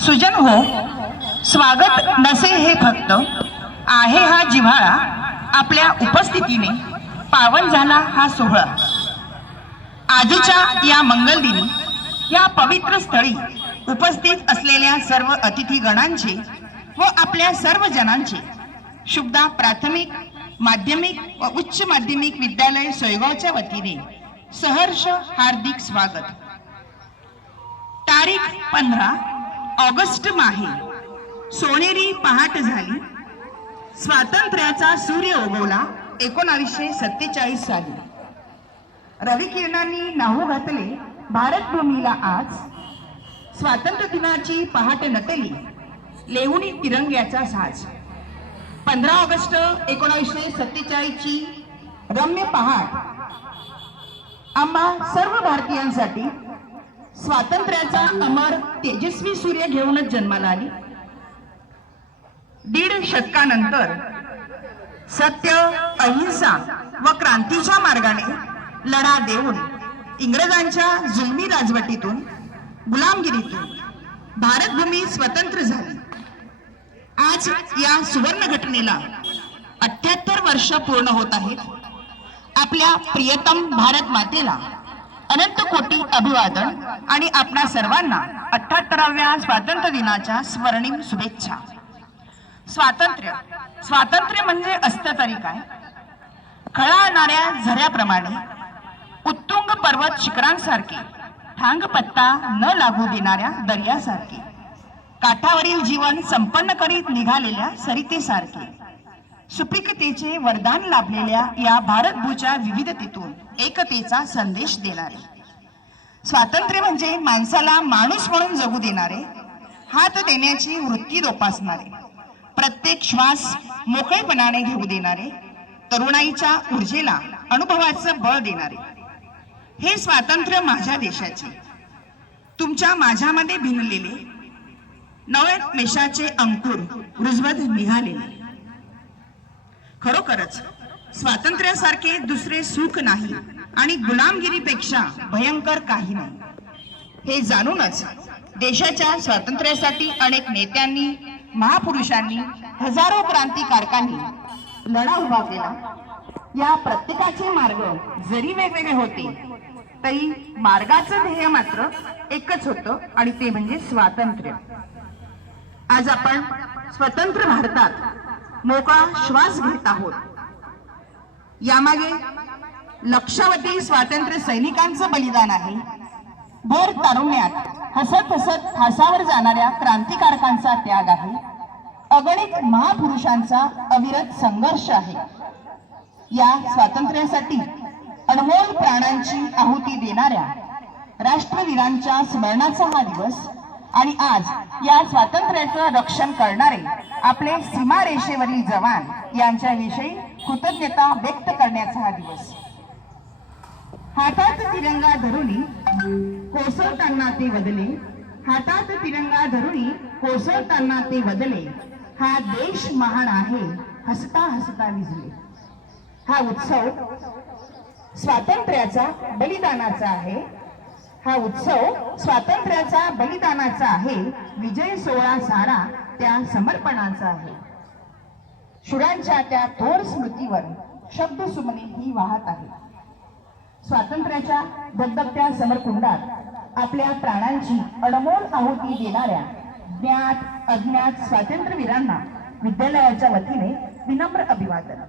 सुजन हो स्वागत नसे हे फक्त. आहे हा जिव्हाळा आपल्या उपस्थितीने. पावन झाला हा सोहळा. आजच्या या मंगलदिनी या पवित्र स्थळी उपस्थित असलेल्या सर्व अतिथी गणांचे व आपल्या सर्व जणांचे शुभदा प्राथमिक माध्यमिक व उच्च माध्यमिक विद्यालय सोयगावच्या वतीने सहर्ष हार्दिक स्वागत. तारीख पंधरा ऑगस्ट माहे. सोनेरी पहाट झाली. स्वातंत्र्याचा सूर्य उगवला एकोणावीसशे सत्तेचाळीस साली. रविकिरणांनी नाहू घातले भारतभूमीला आज. स्वातंत्र्य दिनाची पहाट नटली लेहुणी तिरंग्याचा साज. पंधरा ऑगस्ट एकोणावीसशे सत्तेचाळीसची रम्य पहाट. आम्हा सर्व भारतीयांसाठी स्वातंत्र्याचा अमर तेजस्वी सूर्य घेऊनच जन्माला आली. दीड शतकानंतर सत्य अहिंसा व क्रांतीच्या मार्गाने लढा देऊन इंग्रजांच्या जुलमी राजवटीतून गुलामगिरीतून भारतभूमी स्वतंत्र झाली. आज या सुवर्ण घटनेला अठ्याहत्तर वर्ष पूर्ण होत आहेत. आपल्या प्रियतम भारत मातेला अनंत कोटी अभिवादन आणि आपणा सर्वांना अठ्याहत्तराव्या स्वातंत्र्य दिनाच्या स्वर्णिम शुभेच्छा. स्वातंत्र्य. स्वातंत्र्य म्हणजे असतं तरी काय खळाळणाऱ्या झऱ्याप्रमाणे उत्तुंग पर्वत शिखरांसारखे ठांग पत्ता न लागू देणाऱ्या दर्यासारखे काठावरील जीवन संपन्न करीत निघालेल्या सरितेसारखे सुपिकतेचे वरदान लाभलेल्या या भारतभूच्या विविधतेतून एकतेचा संदेश देणारे. स्वातंत्र्य म्हणजे माणसाला माणूस म्हणून जगू देणारे हात देण्याची वृत्ती जोपासणारे प्रत्येक श्वास मोकळेपणाने घेऊ देणारे तरुणाईच्या ऊर्जेला अनुभवाचं बळ देणारे. हे स्वातंत्र्य माझ्या देशाचे. तुमच्या माझ्यामध्ये भिनलेले नवमेषाचे अंकुर रुजवत निघालेले. खरोखरच स्वातंत्र्यासारखे दुसरे सुख नाही आणि गुलामगिरीपेक्षा भयंकर काही नाही. हे जाणूनच देशाच्या स्वातंत्र्यासाठी अनेक नेत्यांनी महापुरुषांनी हजारो क्रांतिकारकांनी लढा उभा केला. या प्रत्येकाचे मार्ग जरी वेगवेगळे होते तरी मार्गाचं ध्येय मात्र एकच होतं आणि ते म्हणजे स्वातंत्र्य. आज आपण स्वतंत्र भारतात मोकळा श्वास घेत आहोत. यामागे लक्षावधी स्वातंत्र्य सैनिकांचं बलिदान आहे. भर तारुण्यात हसत हसत फासावर जाणाऱ्या क्रांतिकारकांचा त्याग आहे. अगणित महापुरुषांचा अविरत संघर्ष आहे. या स्वातंत्र्यासाठी अनमोल प्राणांची आहुती देणाऱ्या राष्ट्रवीरांच्या स्मरणाचा हा दिवस आणि आज या स्वातंत्र्याचं रक्षण करणारे आपले सीमारेषेवरील जवान यांच्याविषयी कृतज्ञता व्यक्त करण्याचा हा दिवस. हातात तिरंगा धरुणी कोसळताना ते बदले हातात तिरंगा धरुणी कोसळताना ते बदले हा देश महान आहे हसता हसता विजले. हा उत्सव स्वातंत्र्याचा बलिदानाचा आहे. हा उत्सव स्वातंत्र्याचा बलिदानाचा आहे. विजय सोहळा सारा त्या समर्पणाचा आहे. शुरांच्या त्या थोर स्मृतीवर शब्द सुमने ही वाहत आहे. स्वातंत्र्याच्या धबधबत्या समरकुंडात आपल्या प्राणांची अडमोल आहुती देणाऱ्या ज्ञात अज्ञात स्वातंत्र्यवीरांना विद्यालयाच्या वतीने विनम्र अभिवादन.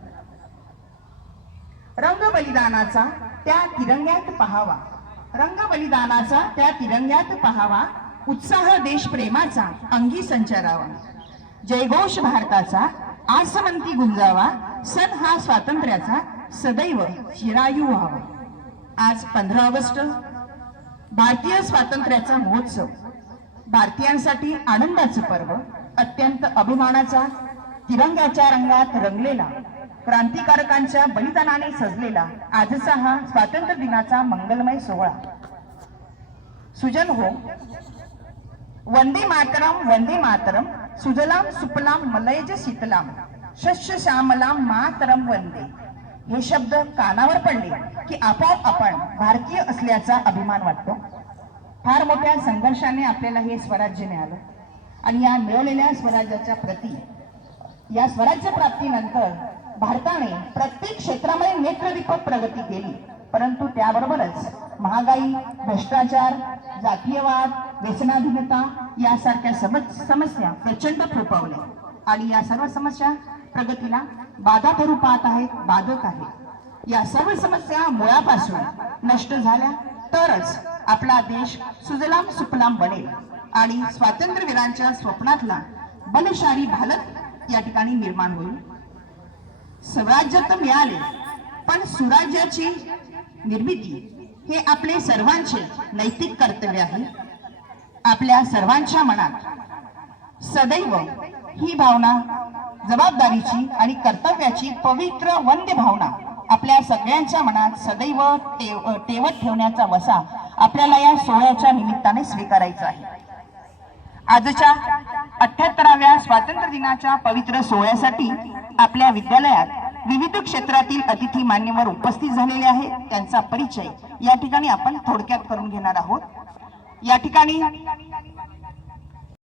रंग बलिदानाचा त्या तिरंग्यात पहावा. रंग बलिदानाचा त्या तिरंग्यात पहावा उत्साह देशप्रेमाचा अंगी संचारावा. जयघोष भारताचा आसमंती गुंजावा सण हा स्वातंत्र्याचा सदैव चिरायू व्हावा. आज पंधरा ऑगस्ट. भारतीय स्वातंत्र्याचा महोत्सव. भारतीयांसाठी आनंदाचं पर्व अत्यंत अभिमानाचा तिरंगाच्या रंगात रंगलेला क्रांतिकारकांच्या बलिदानाने सजलेला आजचा हा स्वातंत्र्य दिनाचा मंगलमय सोहळा. सुजन हो. वंदे मातरम वंदे मातरम सुजलाम सुपलाम मलयज शीतलाम शस्य श्यामलाम मातरम वंदे. हे शब्द कानावर पडले की आपोआप आपण भारतीय असल्याचा अभिमान वाटतो. फार मोठ्या संघर्षाने आपल्याला हे स्वराज्य मिळालं. आणि या मिळवलेल्या स्वराज्याच्या प्रती या स्वराज्य प्राप्तीनंतर भारताने प्रत्येक क्षेत्रामध्ये नेत्रदीपक प्रगती केली. परंतु त्याबरोबरच महागाई भ्रष्टाचार जातीयवाद व्यसनाधीनता यासारख्या समस्या प्रचंड फोपावल्या आणि या सर्व समस्या प्रगतीला बाधा करू पाहत आहेत बाधक आहेत. या सर्व समस्या मुळापासून नष्ट झाल्या तरच आपला देश सुजलाम सुफलाम बनेल. आणि स्वातंत्र्यवीरांच्या स्वप्नातला बलशाली भारत या ठिकाणी निर्माण होईल. स्वराज्य तर मिळाले. पण सुराज्याची निर्मिती हे आपले सर्वांचे नैतिक कर्तव्य आहे. आपल्या सर्वांच्या मनात सदैव ही भावना जबाबदारीची आणि कर्तव्याची पवित्र वंद्य भावना आपल्या सगळ्यांच्या मनात सदैव टेव टेवत ठेवण्याचा वसा आपल्याला या सोहळ्याच्या निमित्ताने स्वीकारायचा आहे. आजच्या अठ्याहत्तराव्या स्वातंत्र्य दिनाच्या पवित्र सोहळ्यासाठी आपल्या विद्यालयात विविध क्षेत्रातील अतिथी मान्यवर उपस्थित झालेले आहेत. त्यांचा परिचय या ठिकाणी आपण थोडक्यात करून घेणार आहोत. या ठिकाणी